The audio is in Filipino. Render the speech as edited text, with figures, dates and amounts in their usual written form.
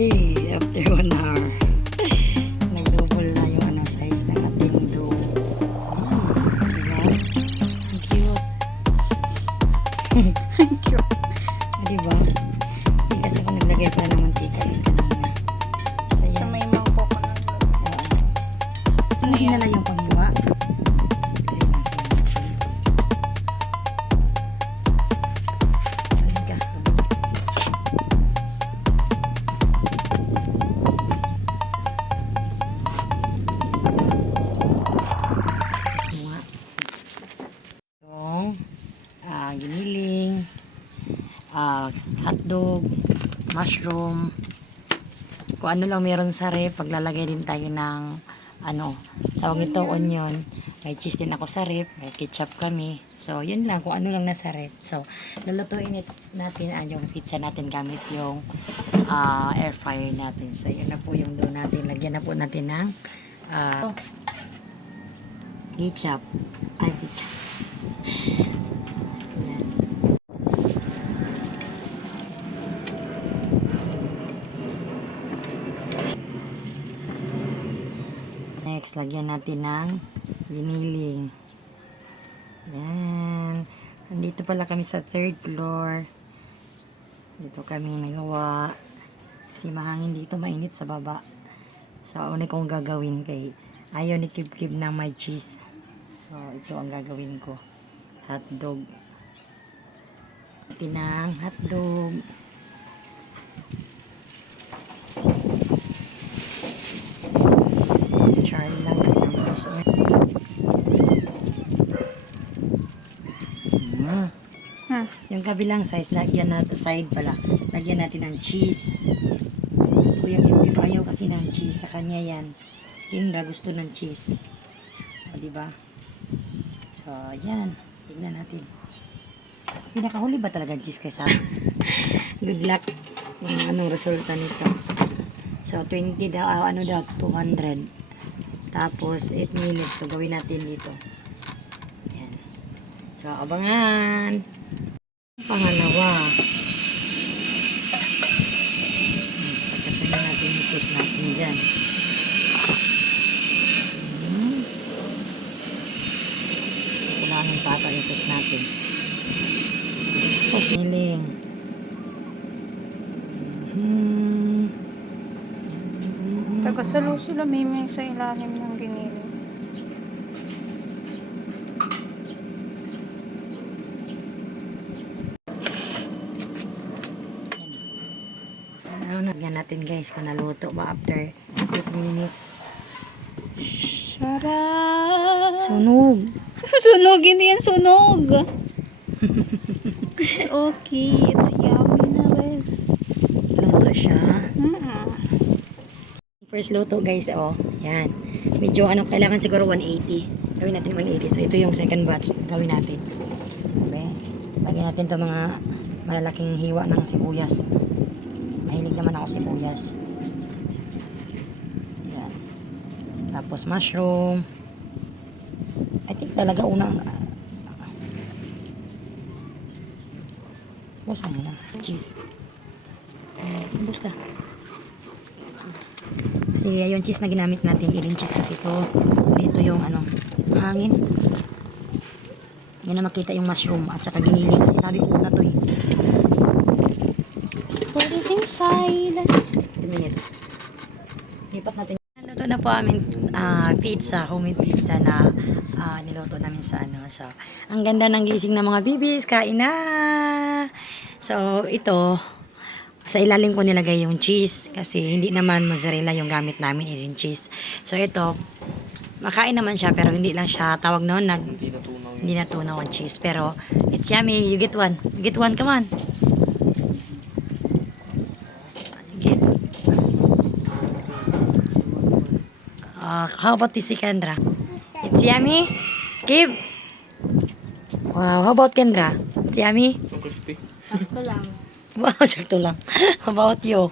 Yay! After 1 hour, nag-double na yung size ng ating dough. Diba? Ang cute. Ang cute. Diba? Hindi kasi ako naglagay pa ng mantika rin kanina. So, Sa may mangkok ko na. ano hinala yung panghiwa? Alin ka? Yung giniling, hotdog, mushroom, kung ano lang meron sa ref. Paglalagay din tayo ng tawag nito onion. May cheese din ako sa ref, may ketchup kami. So yun lang, kung ano lang nasa ref. So lulutuin natin yung pizza natin gamit yung air fryer natin. So yun na po yung dough natin. Lagyan na po natin ng ketchup. Ketchup. Yan. Next, lagyan natin ng giniling. Yan. Nandito pala kami sa 3rd floor. Dito kami nagawa. Kasi mahangin dito, mainit sa baba. So, una kong gagawin kay ayaw ni Kib-Kib ng may cheese. So, ito ang gagawin ko. Hotdog. Natin ng hotdog. Char lang ang puso. Yung kabilang size, lagyan natin, lagyan natin ng cheese. Si Kuya Kib-Kib ayaw kasi ng cheese. Sa kanya yan. Si Kendra gusto ng cheese. O, diba? So, yan. Tignan natin. Pinakahuli ba talaga cheese kaysa? Good luck. Kung anong resulta nito. So, 20 daw, 200. Tapos, 8 minutes. So, gawin natin dito. Yan. So, abangan. Pangalawa. Pagkasunod natin yung sauce natin dyan. Wala ng pata yung sauce natin. Niling. Tagasalo sila miming sa ilalim ng giniling. Lagyan natin guys kung naluto ba after 8 minutes. Sarap! Sunog! Sunog, hindi yan sunog! It's okay. It's yummy na rin. Luto siya. First luto guys, yan. Medyo kailangan siguro 180. Gawin natin 180. So ito yung second batch. Gawin natin. Okay? Lagyan natin to mga malalaking hiwa ng sibuyas. Mahilig naman ako sibuyas. Yan. Tapos mushroom. I think talaga unang basta muna. Cheese. Basta. Kasi yung cheese na ginamit natin, iling cheese kasi ito. Ito yung hangin. Yan na makita yung mushroom at saka giniling. Kasi sabi ko na to eh. Put it inside. 2 minutes. Lipat natin. Luto na po amin pizza, homemade pizza na niluto namin sa So, ang ganda ng gising ng mga bibis. Kain na! So, ito, sa ilalim ko nilagay yung cheese kasi hindi naman mozzarella yung gamit namin, yung cheese. So, ito, makain naman siya pero hindi lang siya tawag noon, hindi natunaw ang cheese. Pero, it's yummy. You get one. You get one, come on. How about this, Kendra? It's yummy? Kib? Wow, how about Kendra? It's yummy? Sakto lang. Wow, sakto lang. How about you?